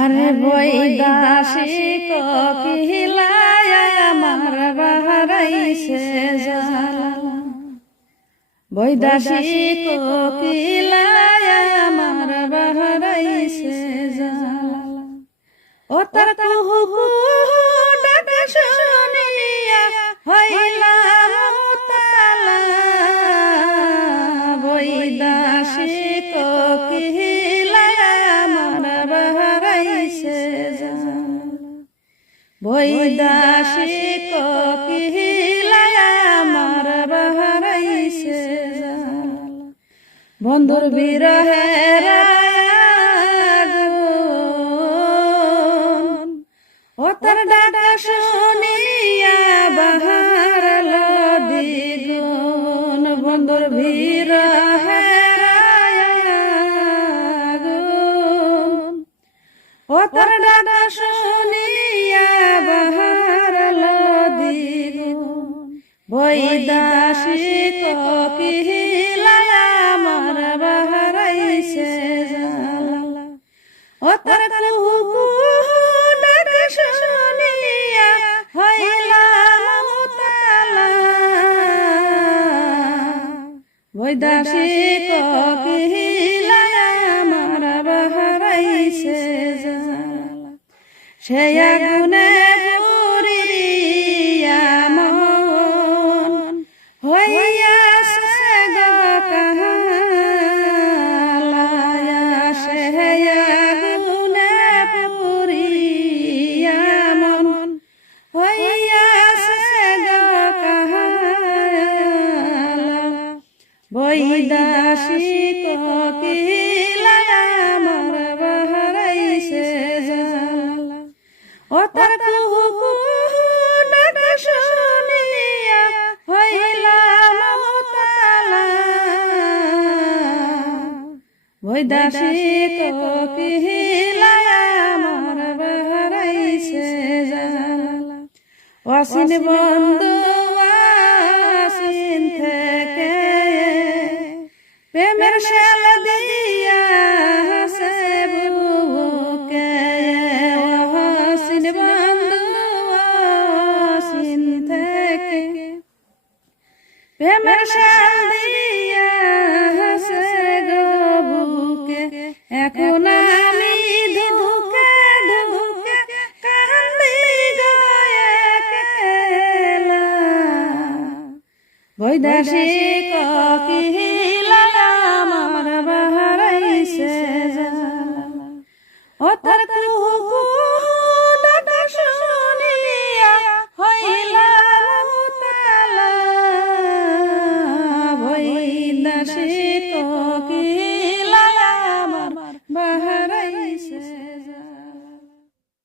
আরে বৈদাসী কোকিলায় আমার বাহারাইছে জালা, বৈদাসী কোকিলায় আমার বাহারাইছে জালা। ও তার কুহু কুহু ডাক শুনিয়া হইলাম উতালা, বৈদাসী কোকিলায় আমার বাহারাইছে জালা, বৈদাসী কোকিলায় আমার বাহারাইছে জালা। বন্ধুর বিরহের আগুন, ও তার ডাক শুনিয়া বাহারল দ্বিগুণ। বন্ধুর বিরহের আগুন, ও তার ডাক শুনিয়া বাহারল দ্বিগুণ। বৈদাসী কোকিলায় আমার বাহারাইছে জালা, ও তার কুহু কুহু ডাক শুনিয়া হইলাম উতালা, বৈদাসী কোকিলায় আমার বাহারাইছে জালা। সে আগুনে পুরিয়া মন হইয়াছে গো কাহালা, সে আগুনে পুরিয়া মন হইয়াছে গো কাহালা। বৈদাসী কোকিলায় আমার বাহারাইছে জালা, ও তার কুহু কুহু ডাক শুনিয়া হইলাম উতালা, বৈদাসী কোকিলায় আমার বাহারাইছে জালা। অসীন বন্ধু অসীন থেকে প্রেমের শাল দিয়া হাসে বুকে, অসীন বন্ধু অসীন থেকে প্রেমের শাল দিয়া হাসে গো বুকে। এখন আমি ধুকে ধুকে কান্দি গো একলা, বৈদাসী কোকিলায় আমার বাহারাইছে জালা, ও তার কুহু